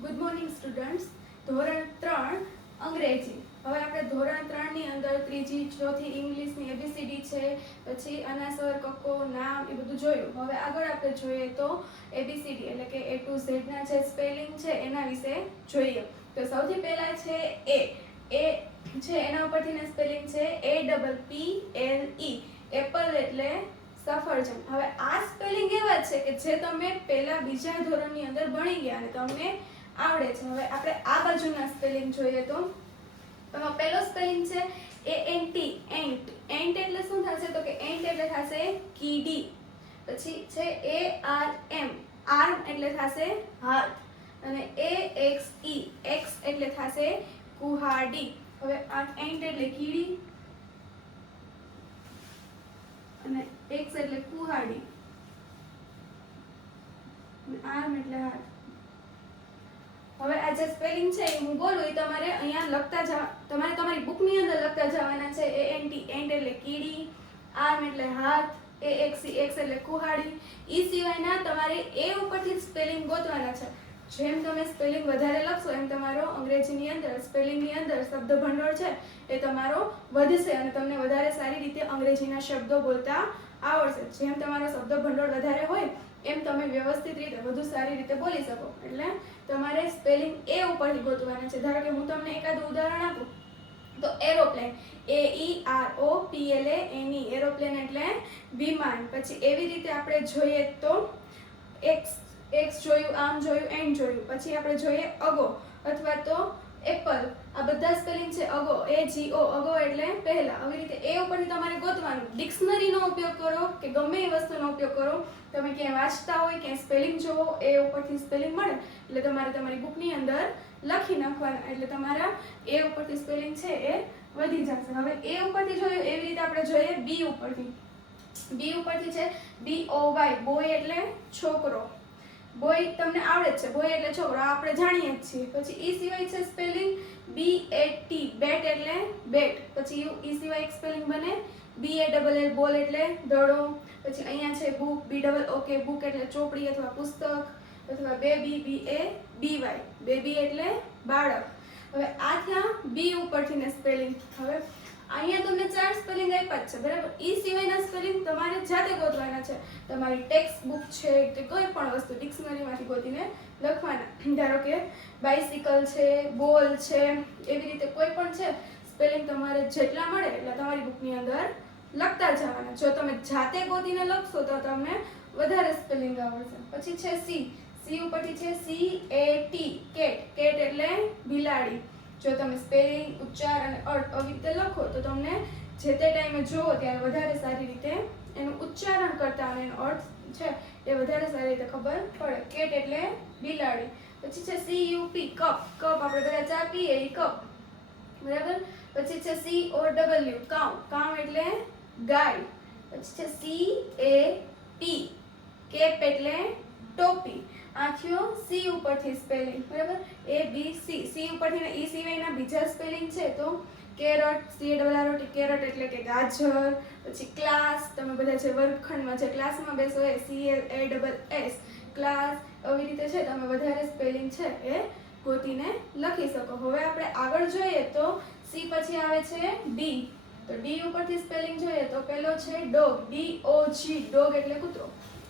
Good morning students. ધોરણ 3 અંગ્રેજી. હવે આપણે ધોરણ 3 ની અંદર ત્રીજી ચોથી ઇંગ્લિશની એબીસીડી છે, પછી અનાસર કક્કો નામ એ બધું જોયું. હવે આગળ આપણે જોઈએ તો એબીસીડી એટલે કે A to Z ના જે સ્પેલિંગ છે એના વિશે જોઈએ. તો સૌથી પહેલા છે એ છે એના ઉપરથી સ્પેલિંગ છે APPLE. એપલ એટલે સફરજન. હવે આ સ્પેલિંગ એવા છે કે જે તમે પહેલા બીજા ધોરણની અંદર ભણી ગયા અને તમને આવડે છે. હવે આપણે આ બાજુના સ્પેલિંગ જોઈએ તો એમાં પહેલો સ્પેલિંગ છે ANT. એન્ટ એટલે શું થશે તો કે એન્ટ એટલે થશે કીડી. પછી છે ARM. આર્મ એટલે થશે હાથ. અને AXE. એક્સ એટલે થશે કુહાડી. હવે આ એન્ટ એટલે કીડી અને એક્સ એટલે કુહાડી અને આર્મ એટલે હાથ. હવે આ જે સ્પેલિંગ છે એ હું બોલું એ તમારે અહીંયા લખતા જવા, તમારે તમારી બુકની અંદર લખતા જવાના છે. ANT એન્ટ એટલે કીડી, આર્મ એટલે હાથ, AXE એક્સ એટલે કુહાડી. ઈ સિવાયના તમારે એ ઉપરથી સ્પેલિંગ ગોતવાના છે. જેમ તમે સ્પેલિંગ વધારે લખશો એમ તમારો અંગ્રેજીની અંદર સ્પેલિંગની અંદર શબ્દ ભંડોળ છે એ તમારો વધશે અને તમને વધારે સારી રીતે અંગ્રેજીના શબ્દો બોલતા આવડશે. જેમ તમારો શબ્દ ભંડોળ વધારે હોય એમ તમે વ્યવસ્થિત રીતે વધુ સારી રીતે બોલી શકો. એટલે તમારે સ્પેલિંગ એ ઉપરથી ગોતવાના છે. ધારો કે હું તમને એકાદું ઉદાહરણ આપું તો એરોપ્લેન, AEROPLANE. એરોપ્લેન એટલે વિમાન. પછી એવી રીતે આપણે જોઈએ તો એક્સ જોયું, આમ જોયું, એન જોયું. પછી આપણે જોઈએ અગો અથવા તો એપલ. આ બધા સ્પેલિંગ છે અગો, AGO. અગો એટલે પહેલા. આવી રીતે એ ઉપરથી તમારે ગોતવાનું. ડિક્શનરીનો ઉપયોગ કરો કે ગમે એ વસ્તુનો ઉપયોગ કરો. તમે ક્યાંય વાંચતા હોય ક્યાંય સ્પેલિંગ જોવો એ ઉપરથી સ્પેલિંગ મળે એટલે તમારે તમારી બુકની અંદર લખી નાખવાના. એટલે તમારા એ ઉપરથી સ્પેલિંગ છે એ વધી જશે. હવે એ ઉપરથી જોયું એવી રીતે આપણે જોઈએ બી ઉપરથી. બી ઉપરથી છે BOY. બોય એટલે છોકરો. બોય તમને આવડે જ છે, બોય એટલે છોકરો, આપણે જાણીએ જ છીએ. પછી ઈ સિવાય છે સ્પેલિંગ BAT. બેટ એટલે બેટ. પછી ઈ સિવાય એક સ્પેલિંગ બને BALL. બોલ એટલે દડો. પછી અહીંયા છે બુક, BOOK. બુક એટલે ચોપડી અથવા પુસ્તક. અથવા બેબી, BABY. બેબી એટલે બાળક. હવે આ થયા બી ઉપરથી ને સ્પેલિંગ. હવે અહીંયા તમને 4 સ્પેલિંગ આપ્યા જ છે, બરાબર. ઈ સિવાયના સ્પેલિંગ તમારે જાતે ગોતવાના છે. તમારી ટેક્સ્ટ બુક છે કે કોઈ પણ વસ્તુ ડિક્શનરીમાંથી ગોતીને લખવાના. ધારો કે બાઇસિકલ છે, બોલ છે, એવી રીતે કોઈ પણ છે સ્પેલિંગ તમારે જેટલા મળે એટલા તમારી બુકની અંદર લખતા જવાના. જો તમે જાતે ગોતીને લખશો તો તમને વધારે સ્પેલિંગ આવડશે. પછી છે સી. સી ઉપરથી છે CAT. કેટ. કેટ એટલે બિલાડી. જો તમે સ્પેલિંગ, ઉચ્ચાર અને અર્થ આવી રીતે લખો તો તમને જે તે ટાઈમે જોવો ત્યારે વધારે સારી રીતે એનું ઉચ્ચારણ કરતા અને એનો અર્થ છે એ વધારે સારી રીતે ખબર પડે. કેટ એટલે બિલાડી. પછી છે CUP. કપ. કપ આપણે બધા ચા પીએ એ કપ, બરાબર. પછી છે COW. કાઉ. કાઉ એટલે ગાય. પછી છે CAP. કેપ એટલે ટોપી. આ થયો સી ઉપરથી સ્પેલિંગ, બરાબર. ABC. સી ઉપરથી ઈ સિવાયના બીજા સ્પેલિંગ છે તો કેરટ, CARROT. કેરટ એટલે કે ગાજર. પછી ક્લાસ, તમે બધા જે વર્ગખંડમાં જે ક્લાસમાં બેસો એ CLASS. ક્લાસ. આવી રીતે છે તમે વધારે સ્પેલિંગ છે એ ગોતીને લખી શકો. હવે આપણે આગળ જોઈએ તો સી પછી આવે છે ડી. તો ડી ઉપરથી સ્પેલિંગ જોઈએ તો પહેલો છે ડોગ, DOG. ડોગ એટલે કૂતરો,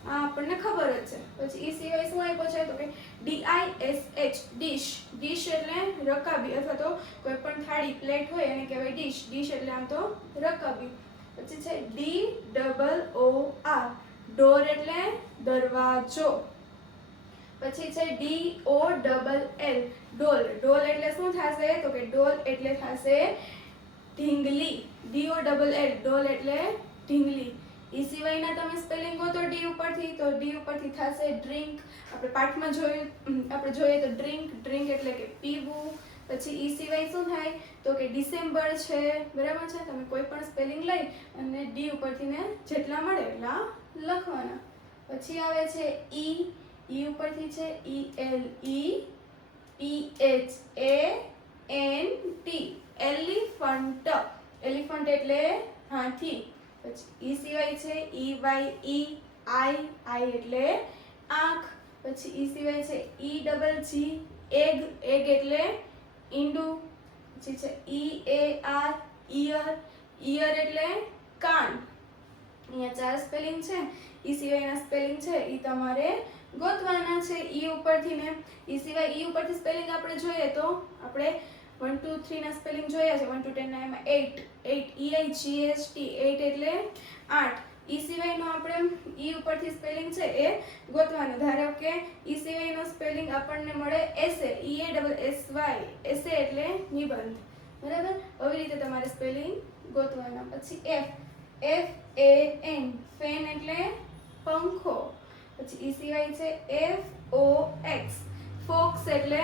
આ આપણને ખબર જ છે. પછી ઈ સિવાય શું આપ્યો છે તો કે DISH. ડીશ. ડીશ એટલે રકાબી અથવા તો કોઈ પણ થાળી, પ્લેટ હોય એને કહેવાય ડીશ. ડીશ એટલે આમ તો રકાબી. પછી છે DOOR. ડોર એટલે દરવાજો. પછી છે DOLL. ડોલ. ડોલ એટલે શું થશે તો કે ડોલ એટલે થશે ઢીંગલી. DOLL. ડોલ એટલે ઢીંગલી. ઈ સિવાયના તમે સ્પેલિંગ ગોતો ડી ઉપરથી તો ડી ઉપરથી થશે ડ્રિંક. આપણે પાઠમાં જોઈએ તો ડ્રિંક. ડ્રિંક એટલે કે પીવું. પછી ઈ સિવાય શું થાય તો કે ડિસેમ્બર છે, બરાબર છે. તમે કોઈ પણ સ્પેલિંગ લઈ અને ડી ઉપરથી ને જેટલા મળે એટલા લખવાના. પછી આવે છે ઈ. ઈ ઉપરથી છે ELEPHANT. એલિફન્ટ. એલિફન્ટ એટલે હાથી. પછી ઈ સિવાય છે EYE. આઈ એટલે આંખ. પછી ઈ સિવાય છે EGGE. એગ, એગ એટલે ઈંડું. પછી છે EAR, ઈયર, ઈયર એટલે કાન. અહીંયા 4 સ્પેલિંગ છે. ઈ સિવાયના સ્પેલિંગ છે ઈ તમારે ગોતવાના છે ઈ ઉપરથી ને. ઈ સિવાય ઈ ઉપરથી સ્પેલિંગ આપણે જોઈએ તો આપણે 1 2 3 ના સ્પેલિંગ જોયા છે. 1 to 10 ના એમાં 8, 8 EIGHT, 8 એટલે 8. ઈ સિવાયનો આપણે ઈ ઉપરથી સ્પેલિંગ છે એ ગોતવાનો. ધારો કે ઈ સિવાયનો સ્પેલિંગ આપણને મળે એસે, EASSY, એસે એટલે નિબંધ. બરાબર? આવી રીતે તમારે સ્પેલિંગ ગોતવાના. પછી FAN, ફેન એટલે પંખો. પછી ઈ સિવાય છે FOX, ફોક્સ એટલે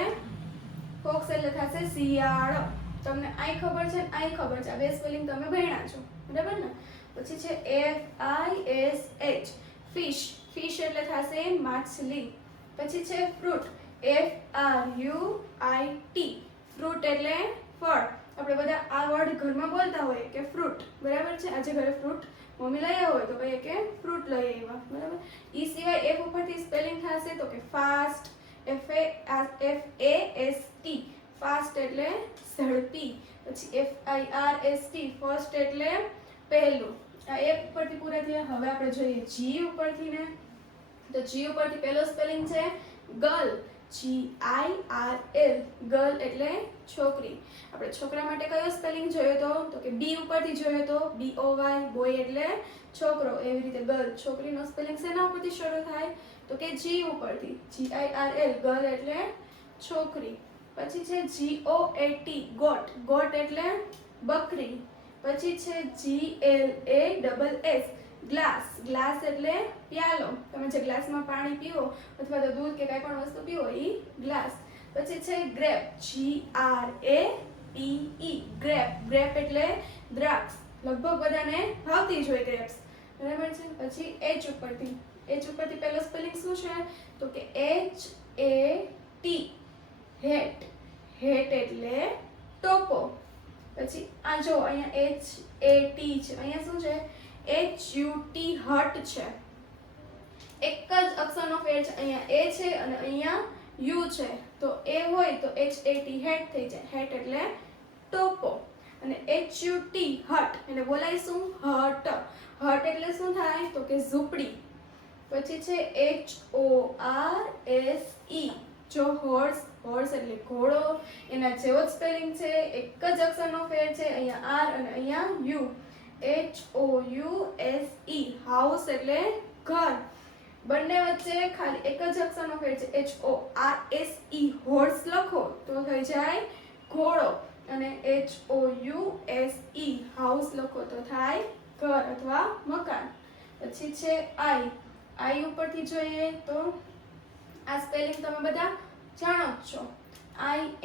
થશે શિયાળો. તમને આઈ ખબર છે ને આઈ ખબર છે. આ બે સ્પેલિંગ તમે ભણ્યા છો. બરાબર ને? પછી છે FISH, ફિશ, ફિશ એટલે થશે માછલી. પછી છે ફ્રૂટ, FRUIT, ફ્રૂટ એટલે ફળ. આપણે બધા આ વર્ડ ઘરમાં બોલતા હોઈએ કે ફ્રૂટ. બરાબર છે? આજે ઘરે ફ્રૂટ મમ્મી લઈ આવ્યા હોય તો કહીએ કે ફ્રૂટ લઈ આવ્યા. બરાબર? ઈ સિવાય F ઉપરથી સ્પેલિંગ થશે તો કે ફાસ્ટ, FAST, ફાસ્ટ એટલે ઝડપી. પછી FIRST, ફર્સ્ટ એટલે પહેલું. આ F ઉપરથી પૂરા થયા. હવે આપણે જોઈએ G ઉપરથી ને. તો G ઉપરથી પહેલો સ્પેલિંગ છે ગર્લ, GIRL, ગર્લ એટલે છોકરી. આપણે છોકરા માટે કયો સ્પેલિંગ જોયો તો કે B ઉપરથી જોયો તો BOY, બોય એટલે છોકરો. એવી રીતે ગર્લ, છોકરીનો સ્પેલિંગ શેના ઉપરથી શરૂ થાય તો કે G ઉપરથી, GIRL, ગર્લ એટલે છોકરી. પછી છે GOAT, ગોટ, ગોટ એટલે બકરી. પછી છે GLASS, ગ્લાસ, ગ્લાસ એટલે પ્યાલો. તમે જે ગ્લાસમાં પાણી પીવો અથવા તો દૂધ કે કાંઈ પણ વસ્તુ પીવો એ ગ્લાસ. પછી છે ગ્રેપ, GRAPE, ગ્રેપ, ગ્રેપ એટલે દ્રાક્ષ. લગભગ બધાને ભાવતી જ હોય ગ્રેપ્સ. બરાબર છે? પછી H ઉપરથી પહેલો સ્પેલિંગ શું છે તો કે HAT, હેટ, હેટ એટલે ટોપો. પછી આ જો અહીંયા HAT છે, અહીંયા શું છે HUT, હટ છે. એક જ અક્ષરનો ફેર છે. અહીંયા A છે અને અહીંયા U છે. તો A હોય તો HAT, હેટ થઈ જાય. હેટ એટલે ટોપો. અને HUT, હટ એટલે બોલાય શું હટ. હટ એટલે શું થાય તો કે ઝૂંપડી. પછી છે HORSE, જો હોર્સ, હોર્સ એટલે ઘોડો. એના જેવો જ સ્પેલિંગ છે. એક જ અક્ષરનો ફેર છે. અહીંયા R અને અહીંયા U. HOUSE, હાઉસ એટલે ઘર. બંને વચ્ચે ખાલી એક જ અક્ષરનો ફેર છે. HORSE, હોર્સ લખો તો થઈ જાય ઘોડો. અને HOUSE, હાઉસ લખો તો થાય ઘર અથવા મકાન. પછી છે I ઉપરથી જોઈએ તો આ સ્પેલિંગ તમે બધા જાણો જ છો.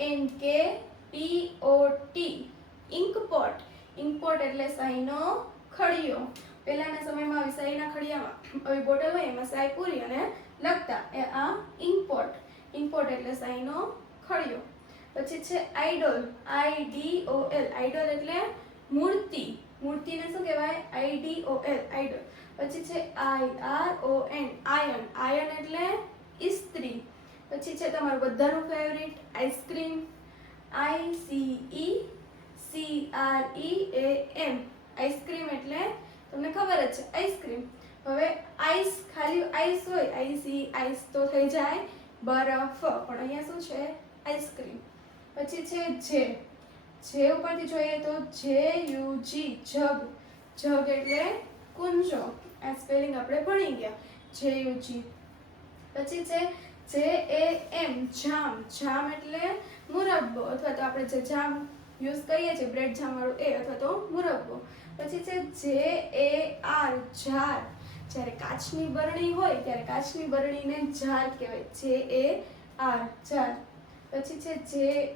INKPOT, ઇન્કપોટ. ઇન્કપોટ એટલે શાહીનો ખડિયો. પહેલાના સમયમાં આવી શાહીના ખડિયામાં આવી બોટલ હોય એમાં શાહી પૂરી અને લખતા એ આ ઇન્કપોટ. ઇન્કપોટ એટલે શાહીનો ખડિયો. પછી છે આઇડોલ, IDOL, આઇડોલ એટલે મૂર્તિ. મૂર્તિને શું કહેવાય IDOL, આઇડોલ. પછી છે IRON, આયન, આયન એટલે ઇસ્ત્રી. પછી છે તમારું બધાનું ફેવરિટ આઈસ્ક્રીમ, ICECREAM, આઈસ્ક્રીમ એટલે તમને ખબર જ છે આઈસ્ક્રીમ. હવે આઈસ, ખાલી આઈસ હોય આઈસ તો થઈ જાય બરફ. પણ અહીંયા શું છે આઈસ્ક્રીમ. પછી છે જે ઉપરથી જોઈએ તો JUG, જગ, જગ એટલે કુંજો. આ સ્પેલિંગ આપણે ભણી ગયા JUG. પછી છે JAM, જામ, જામ એટલે મુરબ્બો અથવા તો આપણે જે જામ યુઝ કરીએ છીએ બ્રેડ જામ વાળું એ અથવા તો મુરબ્બો. પછી છે JAR, જાર. જ્યારે કાચની બરણી હોય ત્યારે કાચની બરણીને જાર કહેવાય. JAR, jar. પછી છે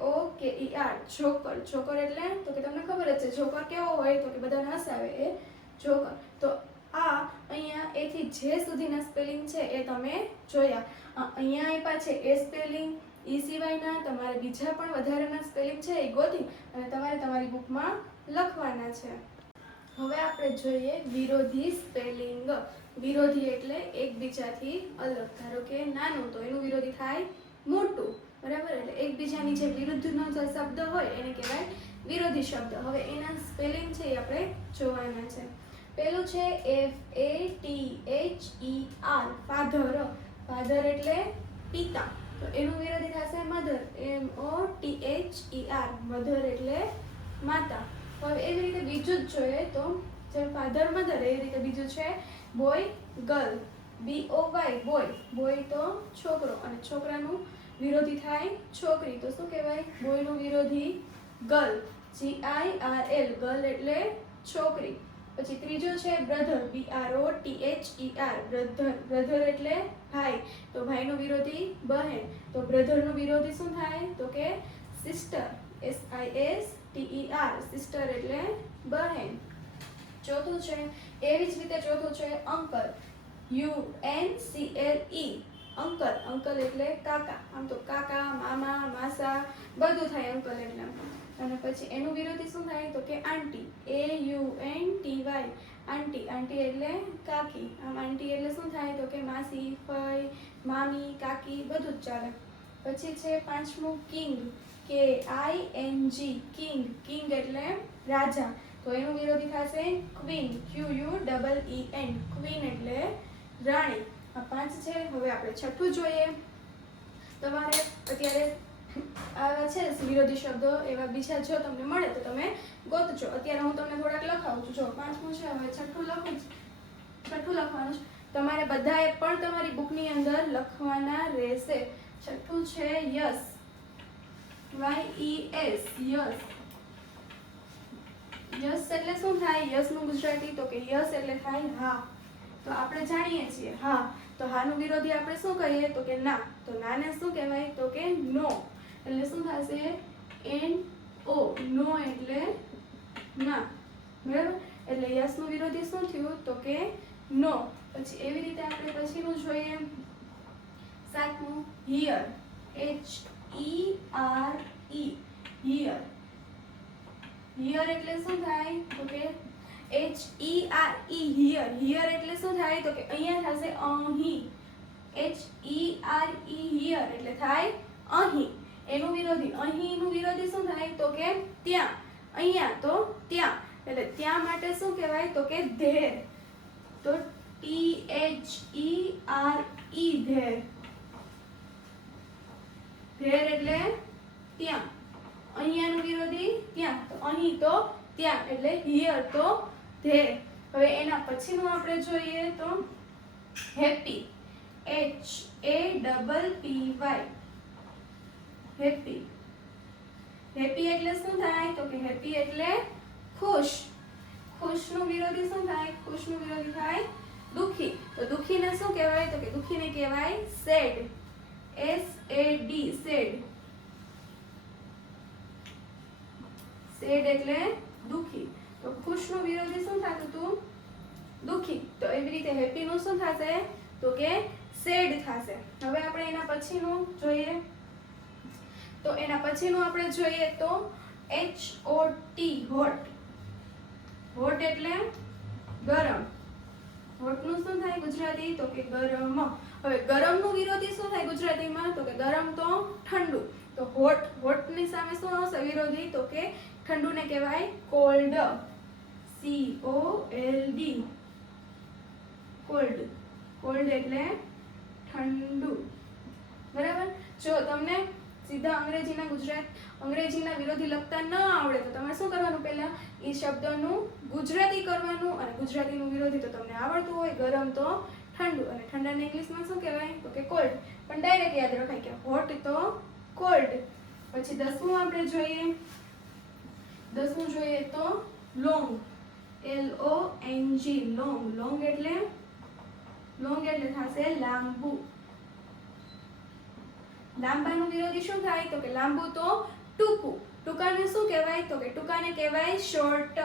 JOKER, જોકર. જોકર એટલે તો કે તમને ખબર જ છે જોકર કેવો હોય તો કે બધાને હસાવે એ જોકર. તો આ અહીંયા A થી J સુધીના સ્પેલિંગ છે એ તમે જોયા. અહીંયા આપ્યા છે એ સ્પેલિંગ. એ સિવાયના તમારે બીજા પણ વધારાના સ્પેલિંગ છે એ ગોતી અને તમારે તમારી બુકમાં લખવાના છે. હવે આપણે જોઈએ વિરોધી સ્પેલિંગ. વિરોધી એટલે એકબીજાથી અલગ. ધારો કે નાનું તો એનું વિરોધી થાય મોટું. બરાબર, એટલે એકબીજાની જે વિરુદ્ધનો જે શબ્દ હોય એને કહેવાય વિરોધી શબ્દ. હવે એના સ્પેલિંગ છે એ આપણે જોવાના છે. પહેલું છે FATHER, ફાધર. ફાધર એટલે પિતા, તો એનું વિરોધી થશે મધર, MOTHER, મધર એટલે માતા. હવે એવી રીતે બીજું જ જોઈએ તો જે ફાધર મધર એવી રીતે બીજું છે boy girl, BOY, boy. Boy તો છોકરો, અને છોકરાનું વિરોધી થાય છોકરી, તો શું કહેવાય? બોયનું વિરોધી ગર્લ, GIRL, ગર્લ એટલે છોકરી. પછી ત્રીજો છે બ્રધર, BROTHER, બ્રધર એટલે ભાઈ, તો ભાઈનું વિરોધી બહેન, તો બ્રધરનું વિરોધી શું થાય? તો કે સિસ્ટર, SISTER, સિસ્ટર એટલે બહેન. ચોથું છે એવી જ રીતે ચોથું છે અંકલ, UNCLE, અંકલ. અંકલ એટલે કાકા, આમ તો કાકા, મામા, માસા બધું થાય અંકલ એટલે. અને પછી એનું વિરોધી શું થાય? તો કે આંટી, AUNTY, આંટી. આંટી એટલે કાકી, આમ આંટી એટલે શું થાય? તો કે માસી, ફઈ, મામી, કાકી બધું જ ચાલે. પછી છે પાંચમું કિંગ, KING, કિંગ. કિંગ એટલે રાજા, તો એનું વિરોધી થશે ક્વીન, QUEEN, ક્વીન એટલે રાણી. આ 5 છે. હવે આપણે છઠ્ઠું જોઈએ. તમારે અત્યારે આવા છે વિરોધી શબ્દો, એવા બીજા જો તમને મળે તો તમે ગોતજો. અત્યારે હું તમને થોડાક લખાવું છું. જો 5મું છે, હવે છઠ્ઠું લખવાનું છે. તમારે બધાએ પણ તમારી બુકની અંદર લખવાના રહેશે. છઠ્ઠું છે યસ, YES, યસ. યસ એટલે શું થાય? યસનું ગુજરાતી તો કે યસ એટલે થાય હા. તો આપણે જાણીએ છીએ હા, તો હાનું વિરોધી આપણે શું કહીએ? તો કે ના. તો નાને શું કહેવાય? તો કે નો. એટલે શું થશે? NO, નો એટલે ના. બરાબર, એટલે યસનું વિરોધી શું થયું? તો કે નો. પછી એવી રીતે આપણે પછીનું જોઈએ. 7મું હિયર, HERE, હિયર. હિયર એટલે શું થાય? તો કે HERE, હિયર. હિયર એટલે શું થાય? તો કે અહીંયા થશે અહીં, HERE, હિયર એટલે થાય અહીં. એનું વિરોધી, અહીંનું વિરોધી શું થાય? તો કે ત્યાં. અહીંયા તો ત્યાં, એટલે ત્યાં માટે શું કહેવાય? તો કે ધેર. તો THERE, ધેર. ધેર એટલે ત્યાં. અહીંયાનું વિરોધી ત્યાં, તો અહીં તો ત્યાં, એટલે હિયર તો ધેર. હવે એના પછીનું આપણે જોઈએ તો હેપી, HAPPY, હેપી. હેપી એટલે શું થાય? તો કે હેપી એટલે ખુશ. ખુશનું વિરોધી શું થાય? ખુશનું વિરોધી થાય દુખી. તો દુખીને શું કહેવાય? તો કે દુખીને કહેવાય સેડ, SAD, સેડ. સેડ એટલે દુખી. તો ખુશનું વિરોધી શું થતું હતું? દુખી. તો એવી રીતે હેપીનું શું થશે? તો કે સેડ થશે. હવે આપણે એના પછીનું જોઈએ. તો એના પછીનું આપણે જોઈએ તો HOT, હોટ. હોટ એટલે ગરમ. હોટનું શું થાય ગુજરાતી? તો કે ગરમ. હવે ગરમનું વિરોધી શું થાય ગુજરાતીમાં? તો કે ગરમ તો ઠંડુ. તો હોટ, હોટની સામે શું આવશે વિરોધી? તો કે ઠંડુને કહેવાય કોલ્ડ, COLD, કોલ્ડ. કોલ્ડ એટલે ઠંડુ. બરાબર. જો તમને સીધા અંગ્રેજીના વિરોધી લખતા ન આવડે તો તમારે શું કરવાનું? પહેલા એ શબ્દનું ગુજરાતી કરવાનું, અને ગુજરાતીનું વિરોધી તો તમને આવડતું હોય, ગરમ તો ઠંડુ, અને ઠંડાને ઇંગ્લિશમાં શું કહેવાય? તો કે કોલ્ડ. પણ ડાયરેક્ટ યાદ રખાય કે હોટ તો કોલ્ડ. પછી 10મું આપણે જોઈએ. 10મું જોઈએ તો લોંગ, LONG, લોંગ. લોંગ એટલે થશે લાંબુ. લાંબાનું વિરોધી શું થાય? તો કે લાંબુ તો ટૂંકું. ટૂંકાને શું કહેવાય? તો કે ટૂંકાને કહેવાય શોર્ટ,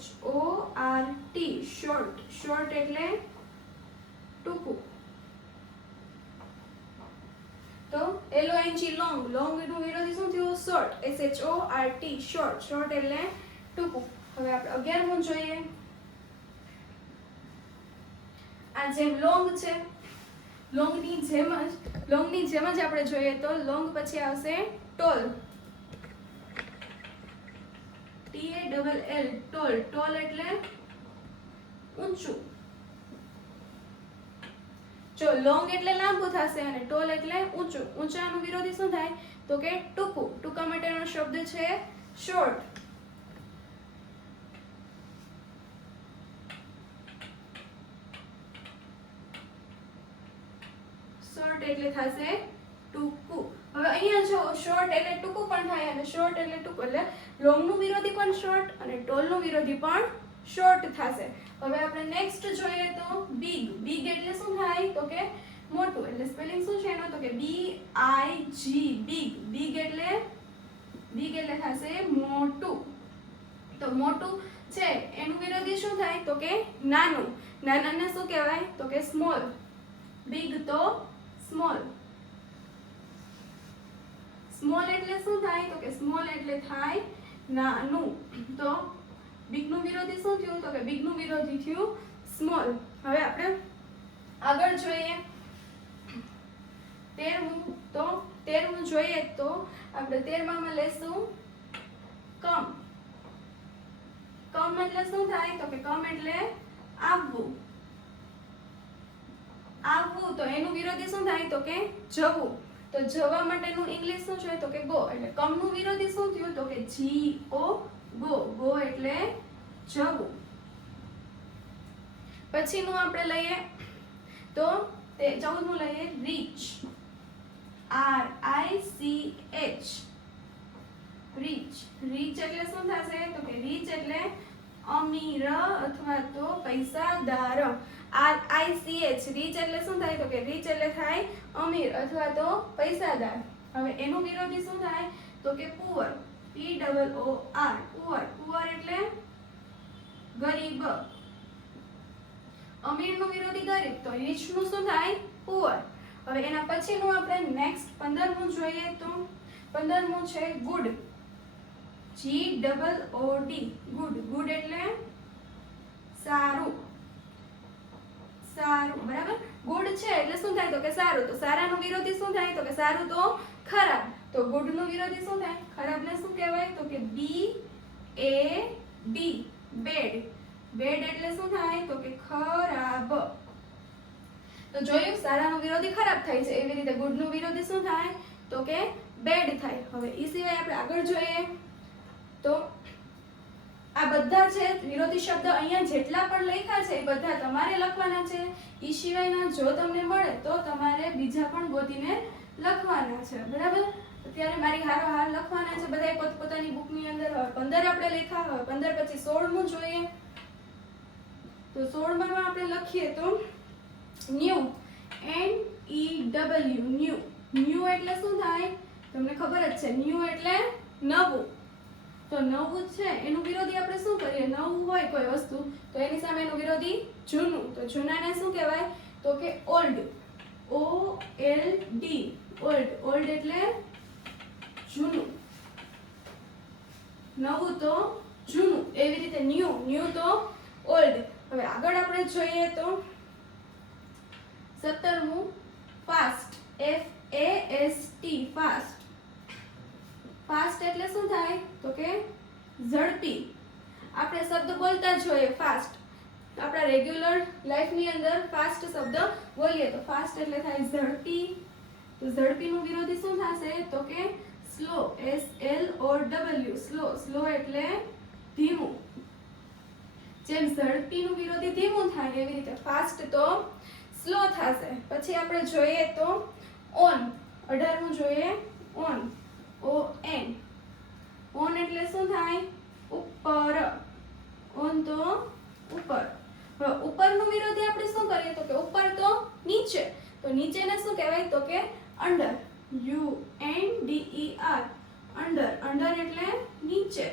SHORT, શોર્ટ. શોર્ટ એટલે ટૂંકું. તો LONG, લોંગ. લોંગનું વિરોધી શું થયું? Short, SHORT, short. શોર્ટ એટલે ટૂંકું. હવે આપણે 11મું જોઈએ. આ જેમ લોંગ છે, લોંગની જેમ જ આપણે જોઈએ તો લોંગ પછી આવશે ટોલ, TALL ટોલ. ટોલ એટલે ઊંચું. જો લોંગ એટલે લાંબુ થશે અને ટોલ એટલે ઊંચું. ઊંચાનું વિરોધી શું થાય તો કે ટૂંકું. ટૂંકા માટેનો શબ્દ છે શોર્ટ. શોર્ટ એટલે થશે ટૂંકું. હવે અહીંયા જો શોર્ટ એટલે ટૂંકું પણ થાય અને શોર્ટ એટલે ટૂંકું, એટલે લોંગનું વિરોધી પણ શોર્ટ અને ટોલનું વિરોધી પણ શોર્ટ થશે. હવે આપણે નેક્સ્ટ જોઈએ તો બિગ. બિગ એટલે શું થાય તો કે મોટું. એટલે સ્પેલિંગ શું છે એનો તો કે BIG. બિગ. બિગ એટલે થશે મોટું. તો મોટું છે એનું વિરોધી શું થાય તો કે નાનું. નાનાને શું કહેવાય તો કે સ્મોલ. બિગ તો સ્મોલ. સ્મોલ એટલે શું થાય તો કે સ્મોલ એટલે થાય નાનું. તો બિગ નું વિરોધી શું થયું તો કે બિગ નું વિરોધી થયું સ્મોલ. હવે આપણે આગળ જોઈએ 13મું જોઈએ તો આપણે 13માં લેશું કમ. કમ એટલે શું થાય તો કે કમ એટલે આવવું. આવવું તો એનું વિરોધી શું થાય તો કે જવું. તો જવા માટેનું ઇંગ્લિશ શું છે તો કે ગો. એટલે કમ નું વિરોધી શું થયું તો કે GO ગો. ગો એટલે જવું. પછીનું આપણે લઈએ તો 14મું લઈએ રીચ. RICH. રીચ. રીચ એટલે શું થશે તો કે રીચ એટલે અમીર અથવા તો પૈસાદાર. RICH. રીચ એટલે શું થાય તો કે રીચ એટલે થાય અમીર અથવા તો પૈસાદાર. હવે એનું વિરોધી શું થાય તો કે પુઅર. POOR. પુઅર એટલે ગરીબ. અમીરનું વિરોધી ગરીબ તો રીચનું શું થાય પુઅર. હવે એના પછીનું આપણે નેક્સ્ટ 15મું જોઈએ તો 15મું છે ગુડ. GOOD. ગુડ. ગુડ એટલે સારું. સારું. બરાબર. ગુડ છે એટલે શું થાય તો કે સારું. તો સારાનું વિરોધી શું થાય તો કે સારું તો ખરાબ. તો ગુડનું વિરોધી શું થાય ખરાબને શું કહેવાય તો કે BAD. બેડ. બેડ એટલે શું થાય તો કે ખરાબ. તો જોયું સારાનું વિરોધી ખરાબ થાય છે એવી રીતે ગુડનું વિરોધી શું થાય તો કે બેડ થાય. હવે એ સિવાય આપણે આગળ જોઈએ તો આ બધા છે વિરોધી શબ્દ અહીંયા જેટલા પણ લખ્યા છે એ બધા તમારે લખવાના છે. એ સિવાયના જો તમને મળે તો તમારે બીજા પણ ગોતીને લખવાના છે. બરાબર. અત્યારે મારી હાર લખવાના છે બધાએ પોતપોતાની બુકની અંદર. હવે 15 આપણે લખ્યા. હવે 15 પછી 16મું જોઈએ તો 16માં આપણે લખીએ તો ન્યૂ. NEW. ન્યૂ. ન્યૂ એટલે શું થાય તમને ખબર જ છે. ન્યૂ એટલે નવું. તો નવું છે એનું વિરોધી આપણે શું કરીએ નવું હોય કોઈ વસ્તુ તો એની સામે એનું વિરોધી જૂનું. તો જૂનાને શું કહેવાય તો કે ઓલ્ડ. OLD. ઓલ્ડ. ઓલ્ડ એટલે જૂનું. નવું તો જૂનું. એવી રીતે ન્યૂ. ન્યૂ તો ઓલ્ડ. હવે આગળ આપણે જોઈએ તો 17મું ફાસ્ટ. FAST. ફાસ્ટ. ફાસ્ટ એટલે શું થાય તો કે ઝડપી. આપણે શબ્દ બોલતા જ હોઈએ ફાસ્ટ. આપણા રેગ્યુલર લાઈફની અંદર ફાસ્ટ શબ્દ બોલીએ તો ફાસ્ટ એટલે થાય ઝડપી. તો ઝડપીનું વિરોધી શું થશે તો કે સ્લો. SLOW. સ્લો. સ્લો એટલે ધીમું. જેમ ઝડપીનું વિરોધી ધીમું થાય એવી રીતે ફાસ્ટ તો સ્લો થશે. પછી આપણે જોઈએ તો ઓન. 18મું જોઈએ ઓન. ON. ઓન એટલે શું થાય ઉપર. ઓન તો ઉપર. હવે ઉપરનું વિરોધી આપણે શું કરીએ તો કે ઉપર તો નીચે. તો નીચેને શું કહેવાય તો કે અંડર. UNDER. અંડર. અંડર એટલે નીચે.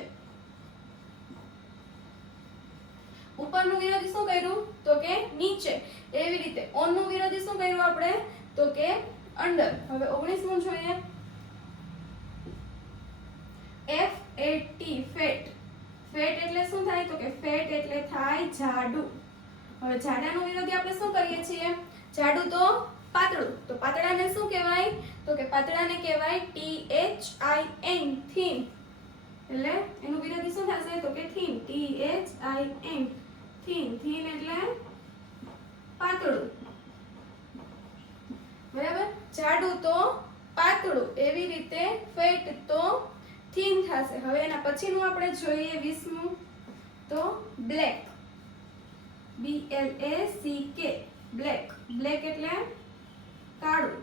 ઉપરનું વિરોધી શું કર્યું તો કે નીચે. એવી રીતે ઓનનું વિરોધી શું કર્યું આપણે તો કે અંડર. હવે 19મું જોઈએ FAT. ફેટ. ફેટ એટલે શું થાય તો કે ફેટ એટલે થાય જાડું. હવે જાડાનું વિરોધી આપણે શું કરીએ છીએ જાડું તો પાતળું. તો પાતળાને શું કહેવાય? તો કે પાતળાને કહેવાય THIN, થીન. એટલે એનું વિરોધી શું થશે? તો કે થીન, THIN, થીન. થીન એટલે પાતળું. બરાબર? જાડું તો પાતળું, એવી રીતે ફેટ તો થીન થશે. હવે એના પછીનું આપણે જોઈએ 20મું, તો બ્લેક, BLACK, બ્લેક. બ્લેક એટલે કાળું.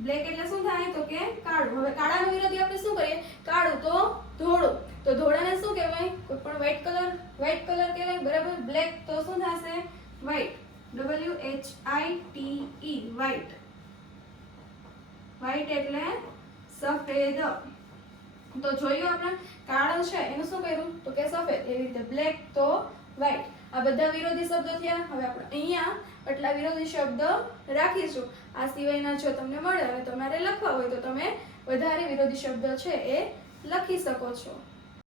બ્લેક એટલે શું થાય? તો કે કાળું. હવે કાળાનો વિરોધી આપણે શું કરીએ? કાળું તો ધોળું. તો ધોળાને શું કહેવાય? કોઈ પણ વ્હાઈટ કલર કહેવાય. બરાબર? બ્લેક તો શું થશે? White, WHITE, white. વ્હાઈટ એટલે સફેદ. તો જોયું આપણે કાળો છે એનું શું કર્યું? તો કે સફેદ. એવી રીતે બ્લેક તો વ્હાઈટ. આ બધા વિરોધી શબ્દો થયા. હવે આપણે અહીંયા આટલા વિરોધી શબ્દ રાખીશું. આ સિવાયના જો તમને મળે અને તમારે લખવા હોય તો તમે વધારે વિરોધી શબ્દ છે એ લખી શકો છો.